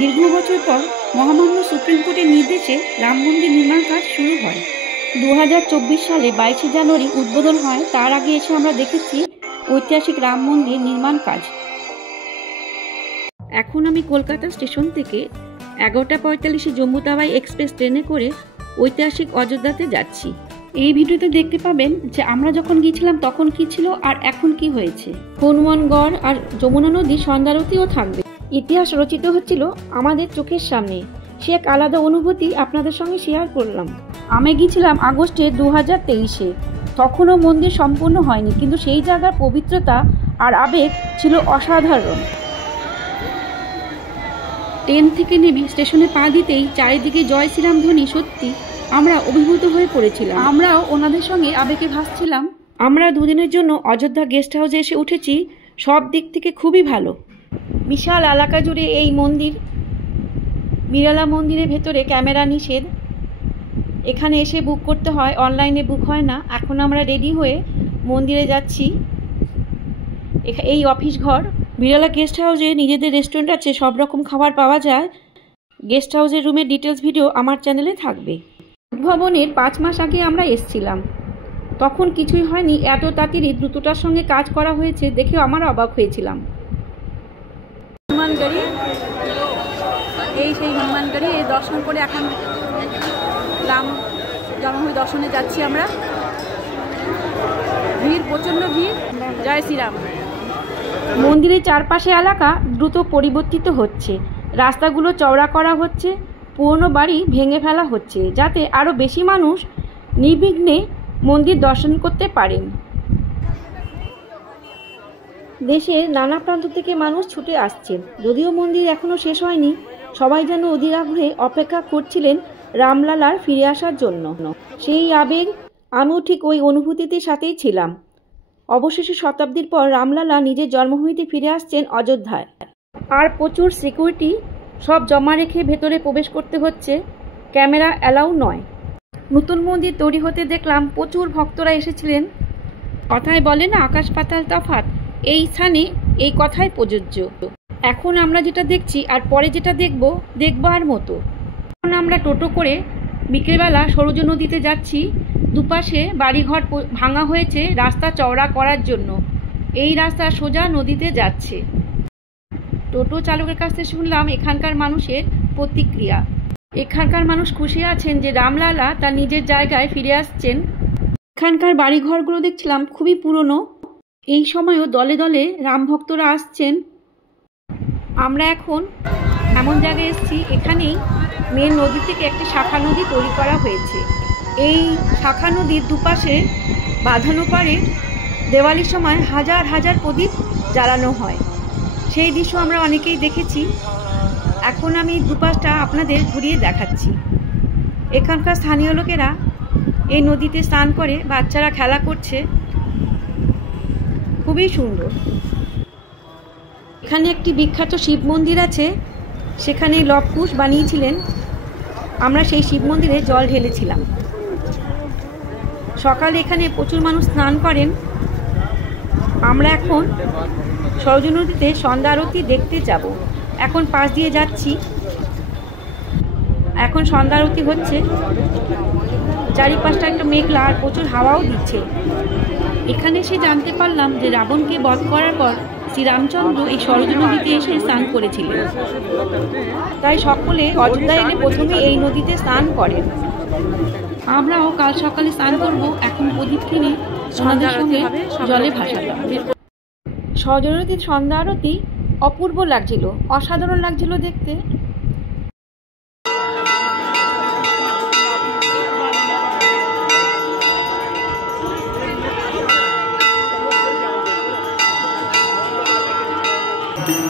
দীর্ঘ বছর পর মহামান্য সুপ্রিম কোর্টের নির্দেশে রাম মন্দির নির্মাণ কাজ শুরু হয়। 2024 সালে 22শে জানুয়ারি উদ্বোধন হয়। তার আগে এসে আমরা দেখেছি ঐতিহাসিক রাম মন্দির নির্মাণ কাজ। এখন আমি কলকাতা স্টেশন থেকে 11:45 জম্মু তাওয়াই এক্সপ্রেস ট্রেনে করে ঐতিহাসিক অযোধ্যাতে যাচ্ছি। এই ভিডিওতে দেখতে পাবেন যে আমরা যখন গিয়েছিলাম তখন কি ছিল আর এখন কি হয়েছে। হনুমানগড় আর যমুনা নদী সন্ধ্যারতিও থাকবে। ইতিহাস রচিত হচ্ছিল আমাদের চোখের সামনে। সে এক আলাদা অনুভূতি আপনাদের সঙ্গে শেয়ার করলাম। আমি গিয়েছিলাম আগস্টে 2023-এ। তখনও মন্দির সম্পূর্ণ হয়নি, কিন্তু সেই জায়গার পবিত্রতা আর আবেগ ছিল অসাধারণ। ট্রেন থেকে নেমে স্টেশনে পা দিতেই চারিদিকে জয় শ্রীরাম ধ্বনি, সত্যি আমরা অভিভূত হয়ে পড়েছিলাম। আমরাও ওনাদের সঙ্গে আবেগে ভাসছিলাম। আমরা দুদিনের জন্য অযোধ্যা গেস্ট হাউসে এসে উঠেছি। সব দিক থেকে খুবই ভালো। বিশাল এলাকা জুড়ে এই মন্দির। বিড়ালা মন্দিরের ভেতরে ক্যামেরা নিষেধ। এখানে এসে বুক করতে হয়, অনলাইনে বুক হয় না। এখন আমরা রেডি হয়ে মন্দিরে যাচ্ছি। এই অফিস ঘর। বিড়ালা গেস্ট হাউসে নিজেদের রেস্টুরেন্ট আছে, সব রকম খাবার পাওয়া যায়। গেস্ট হাউসের রুমের ডিটেলস ভিডিও আমার চ্যানেলে থাকবে। উদ্ভাবনের 5 মাস আগে আমরা এসেছিলাম, তখন কিছুই হয়নি। এত তাড়াতাড়ি দ্রুততার সঙ্গে কাজ করা হয়েছে দেখেও আমরা অবাক হয়েছিলাম। হনুমানগড়ি, এই সেই হনুমানগড়ি, এই দর্শন করে এখন রাম জন্মভূমি দর্শনে যাচ্ছি আমরা। ভিড়, প্রচণ্ড ভিড়। জয় শ্রীরাম। মন্দিরের চারপাশে এলাকা দ্রুত পরিবর্তিত হচ্ছে। রাস্তাগুলো চওড়া করা হচ্ছে, পুরনো বাড়ি ভেঙে ফেলা হচ্ছে, যাতে আরও বেশি মানুষ নির্বিঘ্নে মন্দির দর্শন করতে পারেন। দেশের নানা প্রান্ত থেকে মানুষ ছুটে আসছেন। যদিও মন্দির এখনও শেষ হয়নি, সবাই যেন অধীর আগ্রহে অপেক্ষা করছিলেন রামলালার ফিরে আসার জন্য। সেই আবেগ, আমিও ঠিক ওই অনুভূতিটির সাথেই ছিলাম। অবশেষে শতাব্দীর পর রামলালা নিজের জন্মভূমিতে ফিরে আসছেন অযোধ্যায়। আর প্রচুর সিকিউরিটি, সব জমা রেখে ভেতরে প্রবেশ করতে হচ্ছে। ক্যামেরা অ্যালাউ নয়। নতুন মন্দির তৈরি হতে দেখলাম প্রচুর ভক্তরা এসেছিলেন। কথায় বলে না, আকাশ পাতাল তফাৎ, এই স্থানে এই কথাই প্রযোজ্য। এখন আমরা যেটা দেখছি আর পরে যেটা দেখবার মতো। এখন আমরা টোটো করে বিকেলবেলা সরজ নদীতে যাচ্ছি। দুপাশে বাড়িঘর ভাঙা হয়েছে রাস্তা চওড়া করার জন্য। এই রাস্তা সোজা নদীতে যাচ্ছে। টোটো চালকের কাছ থেকে শুনলাম এখানকার মানুষের প্রতিক্রিয়া। এখানকার মানুষ খুশি আছেন যে রামলালা তার নিজের জায়গায় ফিরে আসছেন। এখানকার বাড়িঘরগুলো দেখছিলাম খুবই পুরনো। এই সময়ও দলে দলে রাম ভক্তরা আসছেন। আমরা এখন এমন জায়গায় এসেছি, এখানেই মেন নদী থেকে একটি শাখা নদী তৈরি করা হয়েছে। এই শাখা নদীর দুপাশে বাঁধানো পারে দেওয়ালির সময় হাজার হাজার প্রদীপ জ্বালানো হয়। সেই দৃশ্য আমরা অনেকেই দেখেছি। এখন আমি দুপাশটা আপনাদের ঘুরিয়ে দেখাচ্ছি। এখানকার স্থানীয় লোকেরা এই নদীতে স্নান করে, বাচ্চারা খেলা করছে, খুবই সুন্দর। এখানে একটি বিখ্যাত শিব মন্দির আছে, সেখানে লব কুশ বানিয়েছিলেন। আমরা সেই শিব মন্দিরে জল ঢেলেছিলাম। সকালে এখানে প্রচুর মানুষ স্নান করেন। আমরা এখন সরজু নদীতে সন্ধ্যা আরতি দেখতে যাব। এখন পাশ দিয়ে যাচ্ছি। এখন সন্ধ্যা আরতি হচ্ছে। চারিপাশটা একটু মেঘলা আর প্রচুর হাওয়াও দিচ্ছে। এখানে এসে জানতে পারলাম যে রাবণকে বধ করার পর শ্রীরামচন্দ্র এই সরজু নদীতে এসে স্নান করেছিলেন। তাই সকলে অযোধ্যা এলে প্রথমে এই নদীতে স্নান করেন। আমরাও কাল সকালে স্নান করব। এখন প্রদীপ কিনে ওনাদের সঙ্গে জলে ভাসালাম। সরজু নদীর সন্ধ্যা আরতি অপূর্ব লাগছিল, অসাধারণ লাগছিল দেখতে।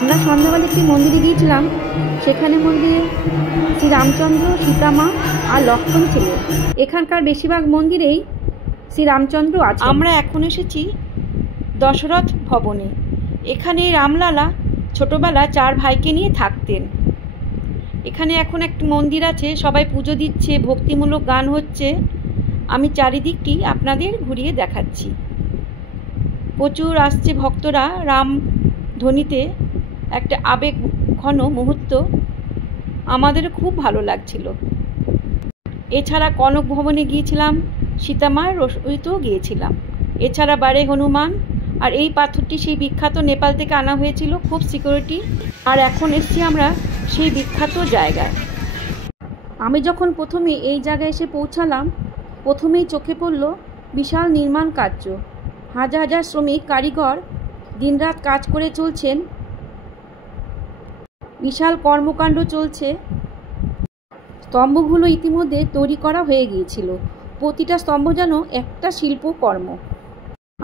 আমরা সন্ধ্যাবেলা একটি মন্দিরে গিয়েছিলাম। সেখানে মন্দিরে শ্রীরামচন্দ্র, সীতামা আর লক্ষ্মণ ছিলেন। এখানকার বেশিরভাগ মন্দিরেই শ্রীরামচন্দ্র আছে। আমরা এখন এসেছি দশরথ ভবনে। এখানে রামলালা ছোটবেলা 4 ভাইকে নিয়ে থাকতেন। এখানে এখন একটি মন্দির আছে, সবাই পুজো দিচ্ছে, ভক্তিমূলক গান হচ্ছে। আমি চারিদিকটি আপনাদের ঘুরিয়ে দেখাচ্ছি। প্রচুর আসছে ভক্তরা। রাম ধ্বনিতে একটা আবেগ ঘন মুহূর্ত। আমাদের খুব ভালো লাগছিল। এছাড়া কনক ভবনে গিয়েছিলাম, সীতামার রসইতেও গিয়েছিলাম। এছাড়া বারে হনুমান, আর এই পাথরটি সেই বিখ্যাত নেপাল থেকে আনা হয়েছিল, খুব সিকিউরিটি। আর এখন এসছি আমরা সেই বিখ্যাত জায়গায়। আমি যখন প্রথমে এই জায়গায় এসে পৌঁছালাম, প্রথমেই চোখে পড়ল বিশাল নির্মাণ কার্য। হাজার হাজার শ্রমিক কারিগর দিনরাত কাজ করে চলছেন, বিশাল কর্মকাণ্ড চলছে। স্তম্ভগুলো ইতিমধ্যে তৈরি করা হয়ে গিয়েছিল, প্রতিটা স্তম্ভ যেন একটা শিল্পকর্ম।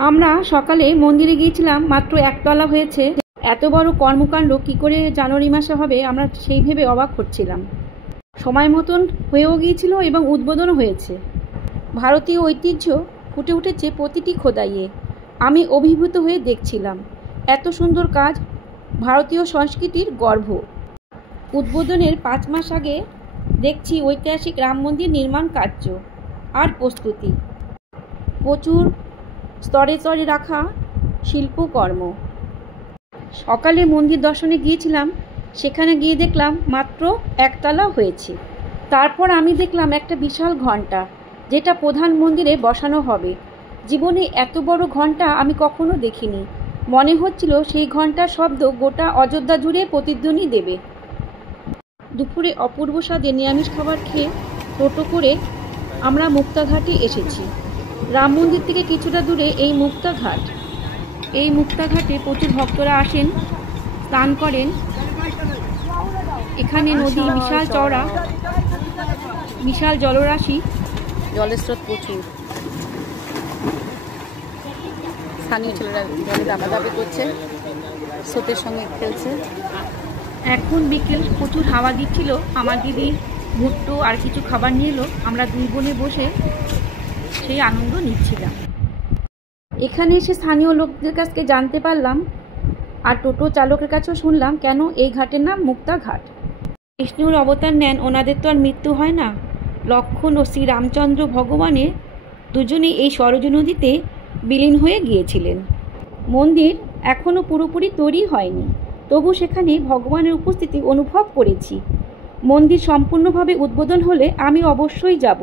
আমরা সকালে মন্দিরে গিয়েছিলাম, মাত্র একতলা হয়েছে। এত বড় কর্মকাণ্ড কী করে জানুয়ারি মাসে হবে আমরা সেই ভেবে অবাক হচ্ছিলাম। সময় মতন হয়েও গিয়েছিল এবং উদ্বোধনও হয়েছে। ভারতীয় ঐতিহ্য ফুটে উঠেছে প্রতিটি খোদাইয়ে। আমি অভিভূত হয়ে দেখছিলাম এত সুন্দর কাজ, ভারতীয় সংস্কৃতির গর্ব। উদ্বোধনের 5 মাস আগে দেখছি ঐতিহাসিক রাম মন্দির নির্মাণ কার্য আর প্রস্তুতি। প্রচুর স্তরে স্তরে রাখা শিল্পকর্ম। সকালে মন্দির দর্শনে গিয়েছিলাম, সেখানে গিয়ে দেখলাম মাত্র একতলা হয়েছে। তারপর আমি দেখলাম একটা বিশাল ঘণ্টা, যেটা প্রধান মন্দিরে বসানো হবে। জীবনে এত বড় ঘণ্টা আমি কখনো দেখিনি। মনে হচ্ছিল সেই ঘণ্টার শব্দ গোটা অযোধ্যা জুড়ে প্রতিধ্বনি দেবে। দুপুরে অপূর্ব স্বাদে নিরামিষ খাবার খেয়ে টোটো করে আমরা মুক্তাঘাটে এসেছি। রাম মন্দির থেকে কিছুটা দূরে এই মুক্তাঘাট। এই মুক্তাঘাটে প্রচুর ভক্তরা আসেন, স্নান করেন। এখানে নদী বিশাল চওড়া, বিশাল জলরাশি, জলের স্রোত প্রচুর। স্থানীয় ছেলেরা জলে দাবাদাবি করছে, স্রোতের সঙ্গে খেলছে। এখন বিকেল, প্রচুর হাওয়া দিচ্ছিল। আমার দিদি ভুট্টো আর কিছু খাবার নিয়ে এলো, আমরা দুই বোনে বসে সেই আনন্দ নিচ্ছিলাম। এখানে এসে স্থানীয় লোকদের কাছ থেকে জানতে পারলাম, আর টোটো চালকের কাছেও শুনলাম, কেন এই ঘাটের নাম মুক্তা ঘাট। বিষ্ণুর অবতার নেন, ওনাদের তো আর মৃত্যু হয় না। লক্ষ্মণ ও শ্রীরামচন্দ্র ভগবানের দুজনেই এই সরজু নদীতে বিলীন হয়ে গিয়েছিলেন। মন্দির এখনও পুরোপুরি তৈরি হয়নি, তবু সেখানে ভগবানের উপস্থিতি অনুভব করেছি। মন্দির সম্পূর্ণভাবে উদ্বোধন হলে আমি অবশ্যই যাব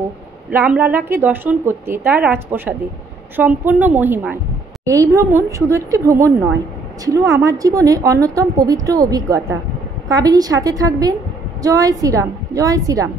রামলালাকে দর্শন করতে, তার রাজপ্রাসাদে সম্পূর্ণ মহিমায়। এই ভ্রমণ শুধু একটি ভ্রমণ নয়, ছিল আমার জীবনের অন্যতম পবিত্র অভিজ্ঞতা। কাবেরীর সাথে থাকবেন। জয় শ্রীরাম, জয় শ্রীরাম।